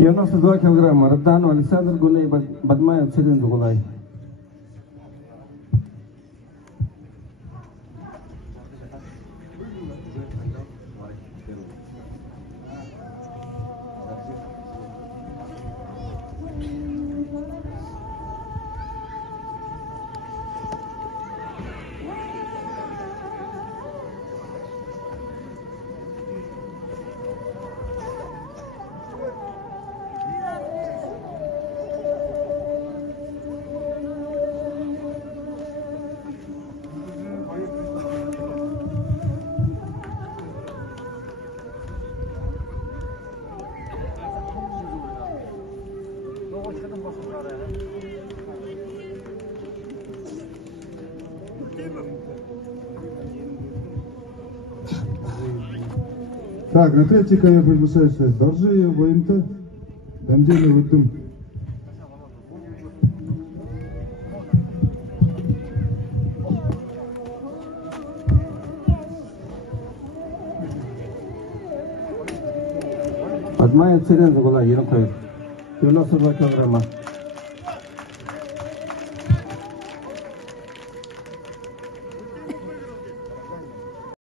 92 килограмма. Рдану Александр Гуней Бадмаев Целин Зугулай. Так, на третий коня приглашается Доржи, ВНТ, Дамдельный Вадым. Бадмаев Целин Зугулай, 92 килограмма.